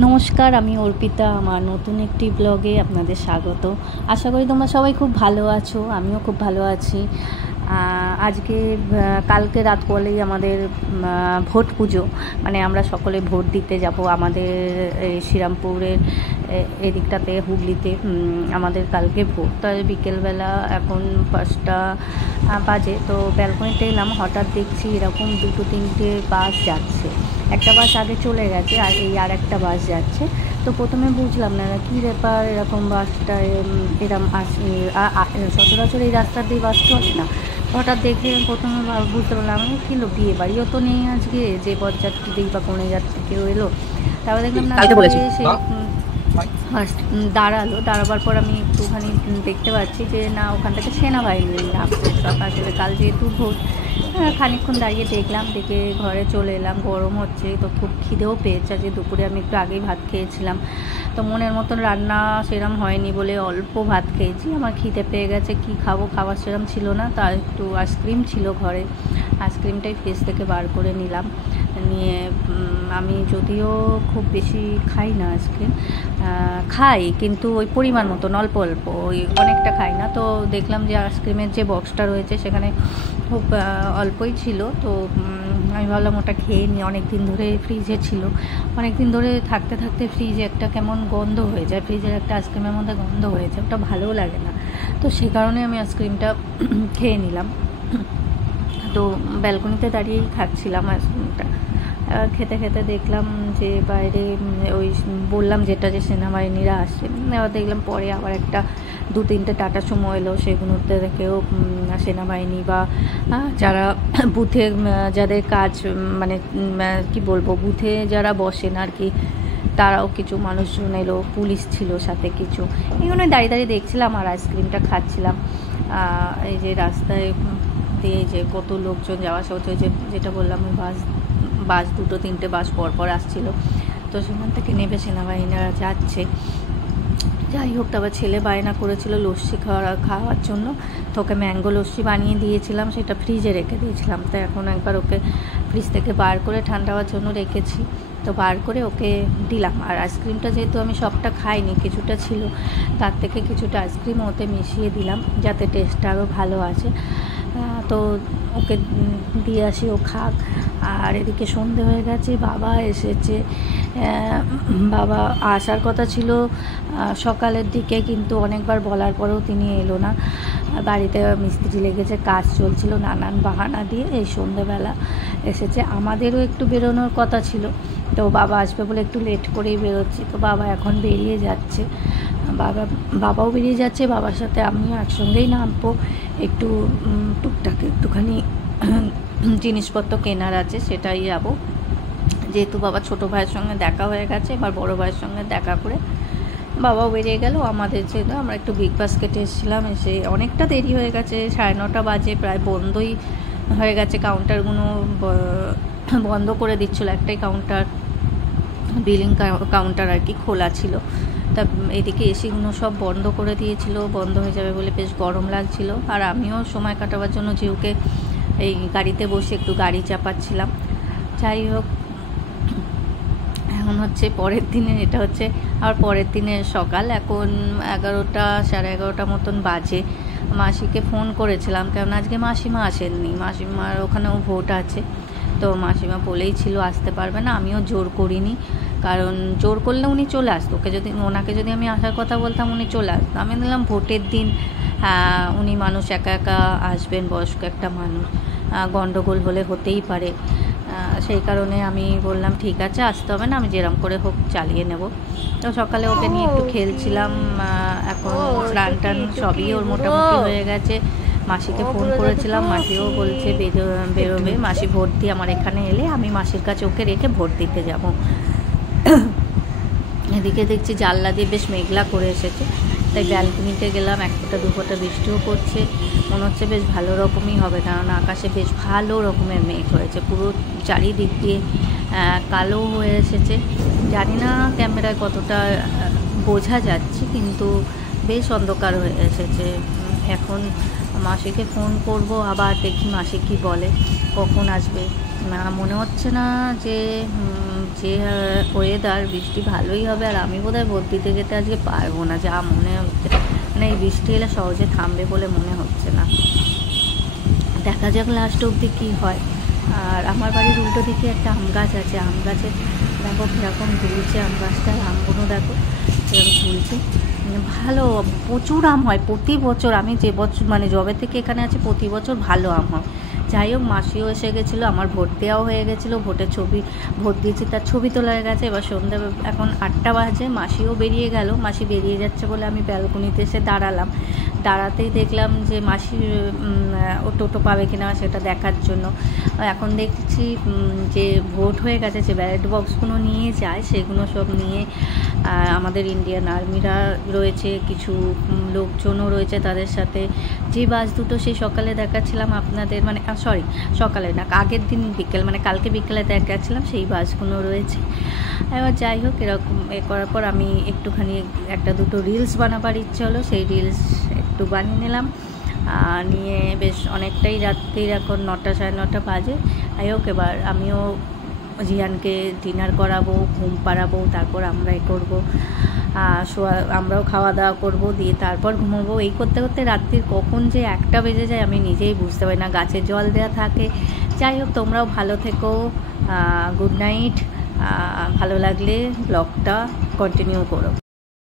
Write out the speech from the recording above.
নমস্কার, আমি অর্পিতা। আমার নতুন একটি ব্লগে আপনাদের স্বাগত। আশা করি তোমরা সবাই খুব ভালো আছো, আমিও খুব ভালো আছি। আজকে কালকে রাত হলেই আমাদের ভোট পুজো, মানে আমরা সকলে ভোট দিতে যাব। আমাদের শ্রীরামপুরের এদিকটাতে হুগলিতে আমাদের কালকে ভোট। তাই বিকেলবেলা এখন 5টা বাজে, তো ব্যালকনিতে এলাম, হঠাৎ দেখছি এরকম 2-3টে বাস যাচ্ছে। একটা বাস আগে চলে গেছে আর একটা বাস যাচ্ছে। তো প্রথমে বুঝলাম না কী ব্যাপার, এরকম বাসটা এরম সচরাচর এই রাস্তার দিয়ে বাস চলে না। হঠাৎ দেখে প্রথমে বুঝতে পারলাম কি বিয়ে বাড়িও তো নেই আজকে, যে বরযাত্রী বা কোনে যাত্রী কেউ এলো। তারপর দেখলাম না সে দাঁড়াবার পর আমি একটুখানি দেখতে পাচ্ছি যে না, ওখান থেকে সেনাবাহিনী নামছে সব। আসলে কাল যেহেতু ভোট, খানিকক্ষণ দাঁড়িয়ে দেখলাম, দেখে ঘরে চলে এলাম। গরম হচ্ছে তো খুব খিদেও পেয়েছে, যে দুপুরে আমি একটু আগেই ভাত খেয়েছিলাম, তো মনের মতন রান্না সেরম হয়নি বলে অল্প ভাত খেয়েছি। আমার খিদে পেয়ে গেছে, কি খাবো, খাবার সেরম ছিল না। তার একটু আইসক্রিম ছিল ঘরে, আইসক্রিমটাই ফ্রিজ থেকে বার করে নিলাম। নিয়ে আমি যদিও খুব বেশি খাই না আইসক্রিম, খাই কিন্তু ওই পরিমাণ মতন অল্প অল্প, ওই অনেকটা খাই না। তো দেখলাম যে আইসক্রিমের যে বক্সটা রয়েছে সেখানে খুব অল্পই ছিল, তো আমি ভাবলাম ওটা খেয়ে নিই। অনেক দিন ধরে ফ্রিজে ছিল, অনেক দিন ধরে থাকতে থাকতে ফ্রিজে একটা কেমন গন্ধ হয়ে যায়, ফ্রিজের একটা আইসক্রিমের মধ্যে গন্ধ হয়ে যায়, ওটা ভালোও লাগে না। তো সে কারণে আমি আইসক্রিমটা খেয়ে নিলাম। তো ব্যালকনিতে দাঁড়িয়েই খাচ্ছিলাম আইসক্রিমটা। খেতে খেতে দেখলাম যে বাইরে ওই বললাম যেটা, যে সেনাবাহিনীরা আসছে। এবার দেখলাম পরে আবার একটা 2-3টে টাটা সুমো এলো, সেগুলোতে থেকেও সেনাবাহিনী বা যারা বুথে যাদের কাজ, মানে কি বলবো, বুথে যারা বসেন আর কি, তারাও কিছু মানুষজন এলো, পুলিশ ছিল সাথে কিছু। এগুলো দাঁড়িয়ে দাঁড়িয়ে দেখছিলাম আর আইসক্রিমটা খাচ্ছিলাম। এই যে রাস্তায় দিয়ে যে কত লোকজন যাওয়া আসা হচ্ছে, যেটা বললাম ওই বাস 2-3টে বাস পরপর আসছিল, তো সেখান থেকে নেবে সেনাবাহিনীরা যাচ্ছে। যাই হোক, তারপর ছেলে বায়না করেছিল লস্যি খাওয়ার জন্য, তো ওকে ম্যাঙ্গো লস্যি বানিয়ে দিয়েছিলাম, সেটা ফ্রিজে রেখে দিয়েছিলাম। তো এখন একবার ওকে ফ্রিজ থেকে বার করে ঠান্ডা হওয়ার জন্য রেখেছি, তো বার করে ওকে দিলাম। আর আইসক্রিমটা যেহেতু আমি সবটা খাইনি, কিছুটা ছিল, তার থেকে কিছুটা আইসক্রিম ওতে মিশিয়ে দিলাম যাতে টেস্টটা আরও ভালো আছে। তো ওকে দিয়ে আসি, ও খাক। আর এদিকে সন্ধে হয়ে গেছে, বাবা এসেছে। বাবা আসার কথা ছিল সকালের দিকে, কিন্তু অনেকবার বলার পরেও তিনি এলো না। বাড়িতে মিস্ত্রি লেগেছে, কাজ চলছিল, নানান বাহানা দিয়ে এই সন্ধেবেলা এসেছে। আমাদেরও একটু বেরোনোর কথা ছিল, তো বাবা আসবে বলে একটু লেট করেই বেরোচ্ছি। তো বাবা এখন বেরিয়ে যাচ্ছে, বাবাও বেরিয়ে যাচ্ছে, বাবার সাথে আমিও একসঙ্গেই নামবো। একটু টুকটাক একটুখানি জিনিসপত্র কেনার আছে, সেটাই যাবো। যেহেতু বাবা ছোটো ভাইয়ের সঙ্গে দেখা হয়ে গেছে, এবার বড়ো ভাইয়ের সঙ্গে দেখা করে বাবাও বেরিয়ে গেল। আমাদের যেহেতু আমরা একটু বিগ বাস্কেটে এসেছিলাম, এসে অনেকটা দেরি হয়ে গেছে, 9:30 বাজে, প্রায় বন্ধই হয়ে গেছে। কাউন্টারগুলো বন্ধ করে দিচ্ছিলো, একটাই কাউন্টার, বিলিং কাউন্টার আর কি খোলা ছিল। তা এদিকে এসিগুলো সব বন্ধ করে দিয়েছিল, বন্ধ হয়ে যাবে বলে বেশ গরম লাগছিল। আর আমিও সময় কাটাবার জন্য জিউকে এই গাড়িতে বসে একটু গাড়ি চাপাচ্ছিলাম। যাই হোক, এখন হচ্ছে পরের দিনের, এটা হচ্ছে আর পরের দিনের সকাল। এখন 11টা 11:30 মতন বাজে। মাসিকে ফোন করেছিলাম, কেননা আজকে মাসিমা আসেননি, মাসিমার ওখানেও ভোট আছে। তো মাসিমা বলেই ছিল আসতে পারবে না, আমিও জোর করিনি, কারণ জোর করলে উনি চলে আসতো। ওনাকে যদি আমি আসার কথা বলতাম, উনি চলে আসতো। আমি দিলাম ভোটের দিন, উনি মানুষ একা একা আসবেন, বয়স্ক একটা মানুষ, গণ্ডগোল হলে হতেই পারে। সেই কারণে আমি বললাম ঠিক আছে, আসতে হবে না, আমি যেরম করে হোক চালিয়ে নেব। তো সকালে ওকে নিয়ে একটু খেলছিলাম। এখন স্নান টান সবই ওর মোটামুটি হয়ে গেছে। মাসিকে ফোন করেছিলাম, মাসিও বলছে বেরোবে। মাসি ভোট দিয়ে আমার এখানে এলে আমি মাসির কাছে ওকে রেখে ভোট দিতে যাব। এদিকে দেখছি জানলা দিয়ে বেশ মেঘলা করে এসেছে, তাই ব্যালকনিতে গেলাম। 1 ফোঁটা 2 ফোঁটা বৃষ্টিও পড়ছে, মনে হচ্ছে বেশ ভালো রকমই হবে, কারণ আকাশে বেশ ভালো রকমের মেঘ হয়েছে, পুরো চারিদিক দিয়ে কালো হয়ে এসেছে। জানি না ক্যামেরায় কতটা বোঝা যাচ্ছে, কিন্তু বেশ অন্ধকার হয়ে এসেছে। এখন মাসিকে ফোন করব, আবার দেখি মাসি কি বলে, কখন আসবে। মনে হচ্ছে না যে যে ওয়েদার, বৃষ্টি ভালোই হবে। আর আমি বোধহয় ভোট দিতে যেতে আজকে পারবো না, যা মনে হচ্ছে। মানে এই বৃষ্টি এলে সহজে থামবে বলে মনে হচ্ছে না। দেখা যাক লাস্ট অবধি কী হয়। আর আমার বাড়ির উল্টো দিকে একটা আম গাছ আছে, আম গাছে দেখো কীরকম ঝুলছে আম গাছটার আমগুলো, দেখো কীরকম ঝুলছে। ভালো, প্রচুর আম হয় প্রতি বছর। আমি যে বছর মানে যবে থেকে এখানে আছি প্রতি বছর ভালো আম হয়। যাই হোক, মাসিও এসে গেছিলো, আমার ভোট দেওয়াও হয়ে গেছিলো, ভোটের ছবি, ভোট দিয়েছি তার ছবি তোলা হয়ে গেছে। এবার সন্ধ্যা, এখন 8টা বাজে, মাসিও বেরিয়ে গেল। মাসি বেরিয়ে যাচ্ছে বলে আমি ব্যালকনিতে এসে দাঁড়ালাম। দাঁড়াতেই দেখলাম যে মাসি ও টোটো পাবে কিনা সেটা দেখার জন্য। এখন দেখছি যে ভোট হয়ে গেছে, যে ব্যালট বক্সগুলো নিয়ে যায় সেগুলো সব নিয়ে আমাদের ইন্ডিয়ান আর্মিরা রয়েছে, কিছু লোকজনও রয়েছে তাদের সাথে। যে বাস দুটো সেই সকালে দেখাচ্ছিলাম আপনাদের, মানে সরি সকালে না, আগের দিন বিকেল, মানে কালকে বিকেলে দেখাচ্ছিলাম, সেই বাসগুলো রয়েছে। এবার যাই হোক, এরকম করার পর আমি একটুখানি একটা দুটো রিলস বানাবার ইচ্ছে হলো, সেই রিলস একটু বানিয়ে নিলাম। নিয়ে বেশ অনেকটাই রাত্রির, এখন 9টা 9:30 বাজে। যাই হোক, এবার আমিও জিয়ানকে ডিনার করাবো, ঘুম পাড়াবো, তারপর আমরা করবো, আমরাও খাওয়া দাওয়া করবো, দিয়ে তারপর ঘুমোবো। এই করতে করতে রাত্রির কখন যে 1টা বেজে যায় আমি নিজেই বুঝতে পারি না, গাছে জল দেওয়া থাকে। যাই হোক, তোমরাও ভালো থেকো, গুড নাইট। ভালো লাগলে ব্লগটা কন্টিনিউ করো।